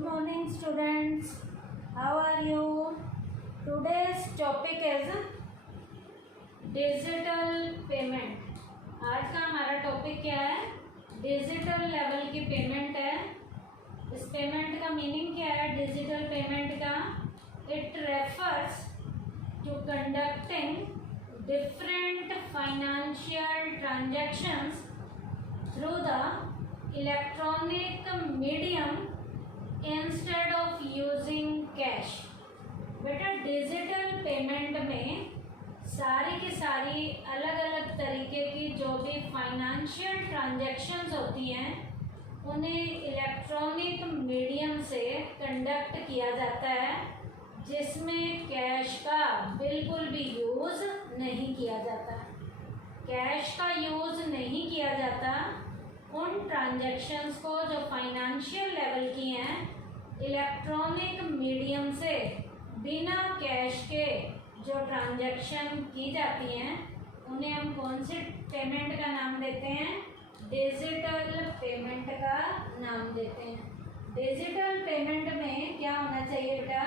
Good morning students, how are you? Today's topic is digital payment. आज का हमारा topic क्या है? डिजिटल लेवल की पेमेंट है। इस पेमेंट का मीनिंग क्या है? डिजिटल पेमेंट का it refers to conducting different financial transactions through the electronic medium instead of using cash. बेटा डिजिटल पेमेंट में सारी की सारी अलग अलग तरीके की जो भी फाइनेंशियल ट्रांजैक्शंस होती हैं उन्हें इलेक्ट्रॉनिक मीडियम से कंडक्ट किया जाता है, जिसमें कैश का बिल्कुल भी यूज़ नहीं किया जाता। कैश का यूज़ नहीं किया जाता। उन ट्रांजैक्शंस को जो फाइनेंशियल लेवल की हैं इलेक्ट्रॉनिक मीडियम से बिना कैश के जो ट्रांजैक्शन की जाती हैं उन्हें हम कौन से पेमेंट का नाम देते हैं? डिजिटल पेमेंट का नाम देते हैं। डिजिटल पेमेंट में क्या होना चाहिए बेटा?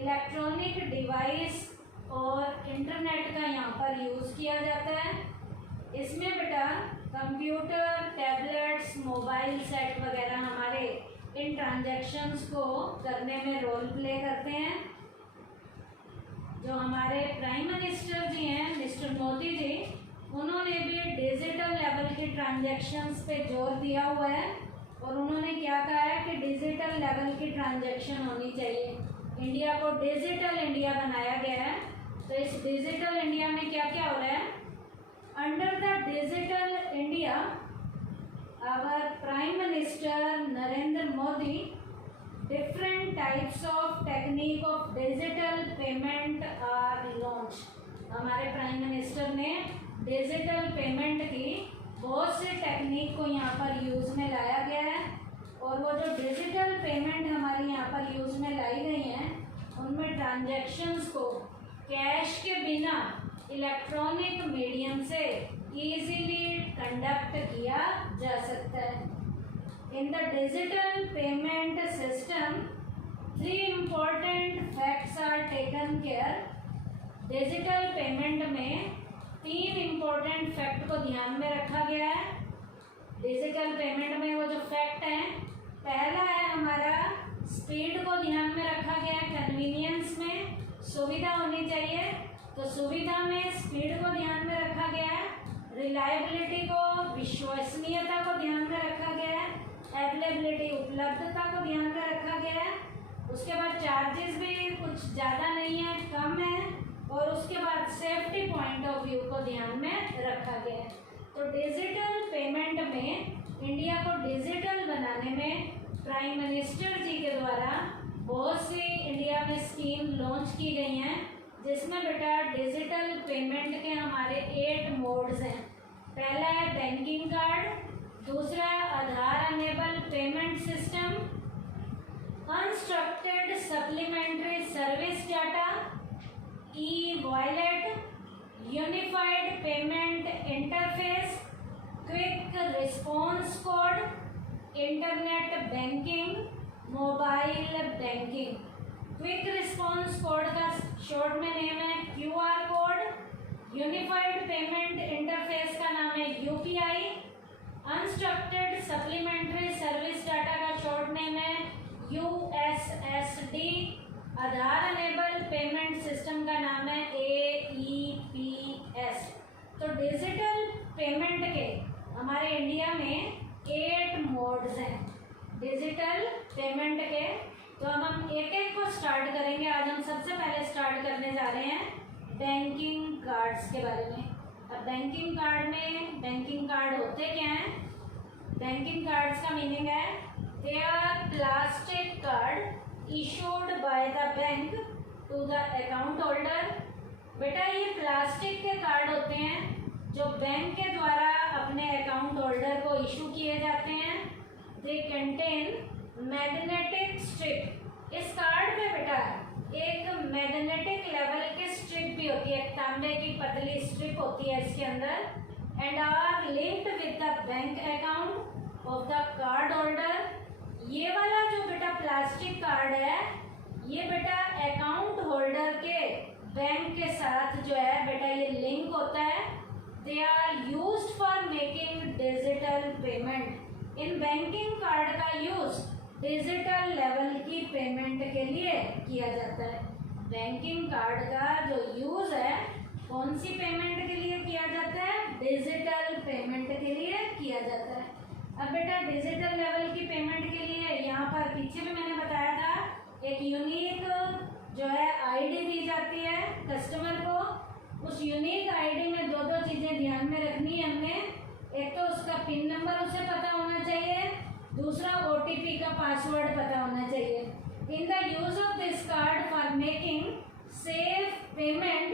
इलेक्ट्रॉनिक डिवाइस और इंटरनेट का यहाँ पर यूज़ किया जाता है। इसमें बेटा कंप्यूटर, टैबलेट्स, मोबाइल सेट वगैरह हमारे इन ट्रांजैक्शंस को करने में रोल प्ले करते हैं। जो हमारे प्राइम मिनिस्टर जी हैं मिस्टर मोदी जी, उन्होंने भी डिजिटल लेवल की ट्रांजैक्शंस पे जोर दिया हुआ है और उन्होंने क्या कहा है कि डिजिटल लेवल की ट्रांजैक्शन होनी चाहिए। इंडिया को डिजिटल इंडिया बनाया गया है। तो इस डिजिटल इंडिया में क्या क्या हो रहा है? Under the digital India our Prime Minister Narendra Modi different types of technique of digital payment are launched। हमारे प्राइम मिनिस्टर ने डिजिटल पेमेंट की बहुत से टेक्निक को यहाँ पर यूज़ में लाया गया है और वो जो डिजिटल पेमेंट हमारी यहाँ पर यूज़ में लाई गई हैं उनमें ट्रांजैक्शंस को कैश के बिना इलेक्ट्रॉनिक मीडियम से इजीली कंडक्ट किया जा सकता है। In the digital payment system 3 important facts are taken care. Digital payment में 3 इम्पोर्टेंट फैक्ट को ध्यान में रखा गया है। डिजिटल पेमेंट में वो जो फैक्ट हैं, पहला है हमारा स्पीड को ध्यान में रखा गया है। कन्वीनियंस में सुविधा होनी चाहिए, तो सुविधा में स्पीड को ध्यान में रखा गया है। रिलायबिलिटी को, विश्वसनीयता को ध्यान में रखा गया है। अवेलेबिलिटी, उपलब्धता को ध्यान में रखा गया है। उसके बाद चार्जेस भी कुछ ज़्यादा नहीं है, कम है। और उसके बाद सेफ्टी पॉइंट ऑफ व्यू को ध्यान में रखा गया है। तो डिजिटल पेमेंट में इंडिया को डिजिटल बनाने में प्राइम मिनिस्टर जी के द्वारा बहुत सी इंडिया में स्कीम लॉन्च की गई हैं, जिसमें बेटा डिजिटल पेमेंट के हमारे 8 मोड्स हैं। पहला है बैंकिंग कार्ड, दूसरा है Aadhaar enabled payment system, unstructured supplementary service data, e wallet, unified payment interface, quick response code, internet banking, mobile banking. Quick response code का शॉर्ट में नेम है QR code, unified payment interface का नाम है UPI, unstructured supplementary service data का short name है USSD, Aadhaar enabled payment system का नाम है AEPS। तो डिजिटल पेमेंट के हमारे इंडिया में 8 मोड्स हैं डिजिटल पेमेंट के। तो अब हम एक एक को स्टार्ट करेंगे। आज हम सबसे पहले स्टार्ट करने जा रहे हैं बैंकिंग कार्ड्स के बारे में। अब बैंकिंग कार्ड में बैंकिंग कार्ड होते क्या हैं? बैंकिंग कार्ड्स का मीनिंग है they are plastic card issued by the bank to the account holder. बेटा ये प्लास्टिक के कार्ड होते हैं जो बैंक के द्वारा अपने अकाउंट होल्डर को इशू किए जाते हैं। They contain magnetic strip. इस कार्ड में बेटा एक मैग्नेटिक लेवल की स्ट्रिप भी होती है, तांबे की पतली स्ट्रिप होती है इसके अंदर, and are linked with the bank account of the card holder. ये वाला जो बेटा प्लास्टिक कार्ड है, ये बेटा अकाउंट होल्डर के बैंक के साथ जो है बेटा ये लिंक होता है। They are used for making digital payment. इन बैंकिंग कार्ड का यूज डिजिटल लेवल की पेमेंट के लिए किया जाता है। बैंकिंग कार्ड का जो यूज है कौन सी पेमेंट के लिए किया जाता है? डिजिटल पेमेंट के लिए किया जाता है। अब बेटा डिजिटल लेवल की पेमेंट के लिए यहाँ पर पीछे भी मैंने बताया था एक यूनिक जो है आईडी दी जाती है कस्टमर को। उस यूनिक आईडी में दो चीजें ध्यान में रखनी है हमने। एक तो उसका पिन नंबर उसे पता होना चाहिए, दूसरा ओटीपी का पासवर्ड पता होना चाहिए। In the use of this card for making safe payment,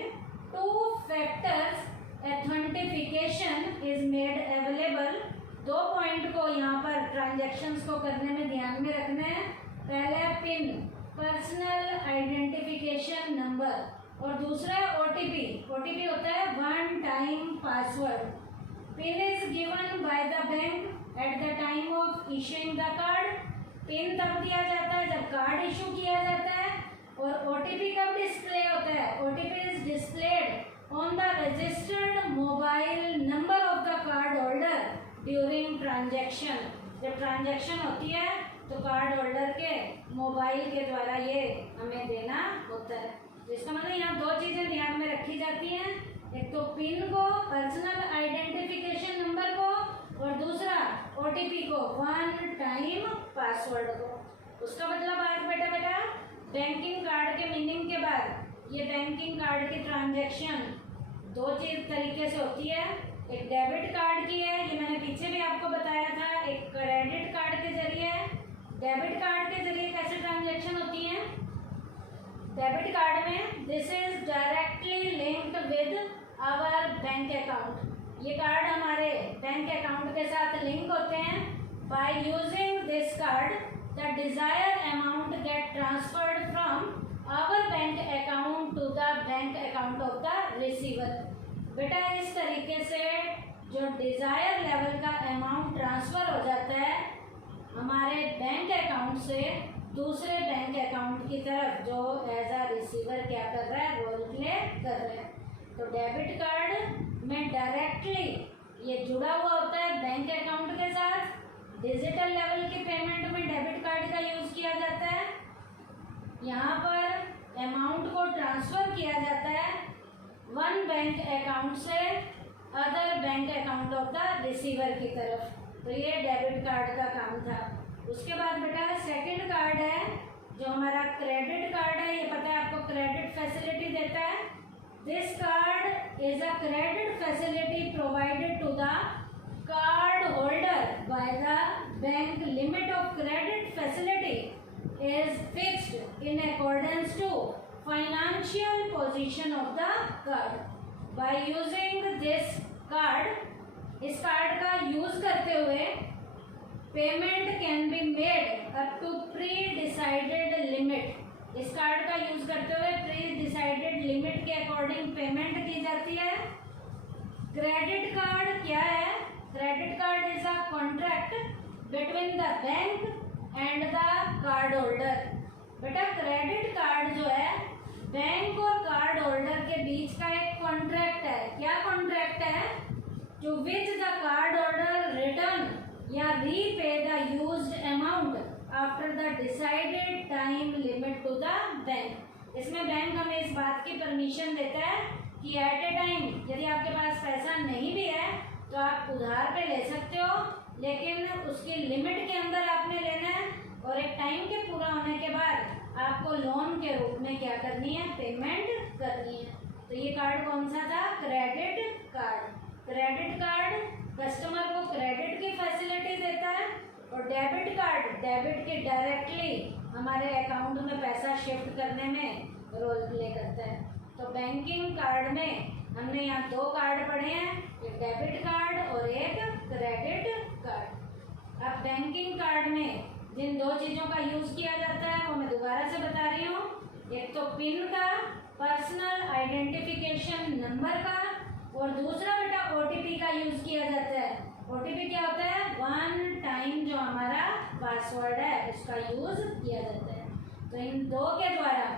2 factors authentification is made available. 2 point को यहाँ पर ट्रांजैक्शंस को करने में ध्यान में रखना है। पहला पिन, पर्सनल आइडेंटिफिकेशन नंबर, और दूसरा ओटीपी। ओटीपी होता है 1 time password. Pin is given by the bank at the time of issuing the card. Pin तब दिया जाता है जब कार्ड इशू किया जाता है। और ओटीपी कब डिस्प्ले होता है? OTP is displayed on the registered mobile number of the card holder during transaction. जब ट्रांजैक्शन होती है तो कार्ड होल्डर के मोबाइल के द्वारा ये हमें देना होता है। जिसका मतलब यहाँ 2 चीजें ध्यान में रखी जाती हैं, एक तो पिन को, पर्सनल आइडेंटिफिकेशन नंबर को, और दूसरा ओटीपी को, 1 टाइम पासवर्ड को। उसका मतलब आज बेटा बैंकिंग कार्ड के मीनिंग के बाद ये बैंकिंग कार्ड की ट्रांजैक्शन 2 चीज तरीके से होती है। एक डेबिट कार्ड की है, ये मैंने पीछे भी आपको बताया था। एक क्रेडिट कार्ड के जरिए। डेबिट कार्ड के जरिए कैसे ट्रांजैक्शन होती है? डेबिट कार्ड में this is directly linked with our bank account. ये कार्ड हमारे बैंक अकाउंट के साथ लिंक होते हैं। By using this card the desired amount get transferred from our bank account to the bank account of the receiver. बेटा इस तरीके से जो डिजायर लेवल का अमाउंट ट्रांसफर हो जाता है हमारे बैंक अकाउंट से दूसरे बैंक अकाउंट की तरफ, जो एज अ रिसीवर क्या कर रहा है? रोल प्ले कर रहा है। तो डेबिट कार्ड में डायरेक्टली ये जुड़ा हुआ होता है बैंक अकाउंट के साथ। डिजिटल लेवल की पेमेंट में डेबिट कार्ड का यूज किया जाता है। यहाँ पर अमाउंट को ट्रांसफर किया जाता है 1 बैंक अकाउंट से other bank account of the receiver की तरफ। तो ये डेबिट कार्ड का काम था। उसके बाद बेटा सेकंड कार्ड है जो हमारा क्रेडिट कार्ड है। ये पता है आपको क्रेडिट फैसिलिटी देता है। This card is a credit facility provided to the card holder by the bank. Limit of credit facility is fixed in accordance to financial position of the card. By using this card, इस card का use करते हुए payment can be made up to predecided limit. इस card का use करते हुए predecided limit के according payment की जाती है। क्रेडिट कार्ड क्या है? Credit card is a contract between the bank and the card holder. बेटा क्रेडिट कार्ड जो है बैंक और कार्ड होल्डर के बीच का एक कॉन्ट्रैक्ट है। क्या कॉन्ट्रैक्ट है? To which the card holder return या repay the used amount after the decided time limit to the bank. इसमें बैंक हमें इस बात की परमिशन देता है कि एट ए टाइम यदि आपके पास पैसा नहीं भी है तो आप उधार पे ले सकते हो, लेकिन उसकी लिमिट के अंदर आपने लेना है और एक टाइम के पूरा होने के बाद आपको लोन के रूप में क्या करनी है? पेमेंट करनी है। तो ये कार्ड कौन सा था? Credit card. Credit card customer को क्रेडिट की फैसिलिटी देता है और डेबिट कार्ड डेबिट के डायरेक्टली हमारे अकाउंट में पैसा शिफ्ट करने में रोल प्ले करता है। तो बैंकिंग कार्ड में हमने यहाँ 2 कार्ड पढ़े हैं, एक डेबिट कार्ड और एक क्रेडिट कार्ड। अब बैंकिंग कार्ड में जिन 2 चीज़ों का यूज़ किया जाता है वो मैं दोबारा से बता रही हूँ। एक तो पिन का, पर्सनल आइडेंटिफिकेशन नंबर का, और दूसरा बेटा ओटीपी का यूज़ किया जाता है। ओटीपी क्या होता है? वन टाइम जो हमारा पासवर्ड है उसका यूज किया जाता है। तो इन दो के द्वारा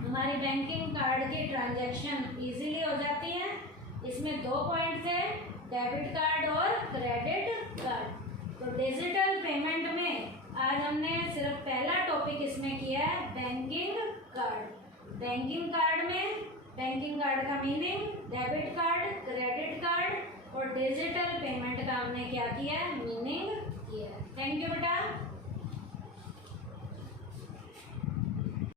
हमारी बैंकिंग कार्ड की ट्रांजैक्शन इजीली हो जाती है। इसमें 2 पॉइंट थे, डेबिट कार्ड और क्रेडिट कार्ड। तो डिजिटल पेमेंट में आज हमने सिर्फ पहला टॉपिक इसमें किया है बैंकिंग कार्ड। बैंकिंग कार्ड में बैंकिंग कार्ड का meaning, debit card, credit card और डिजिटल पेमेंट का हमने क्या किया है, मीनिंग किया है। थैंक यू बेटा।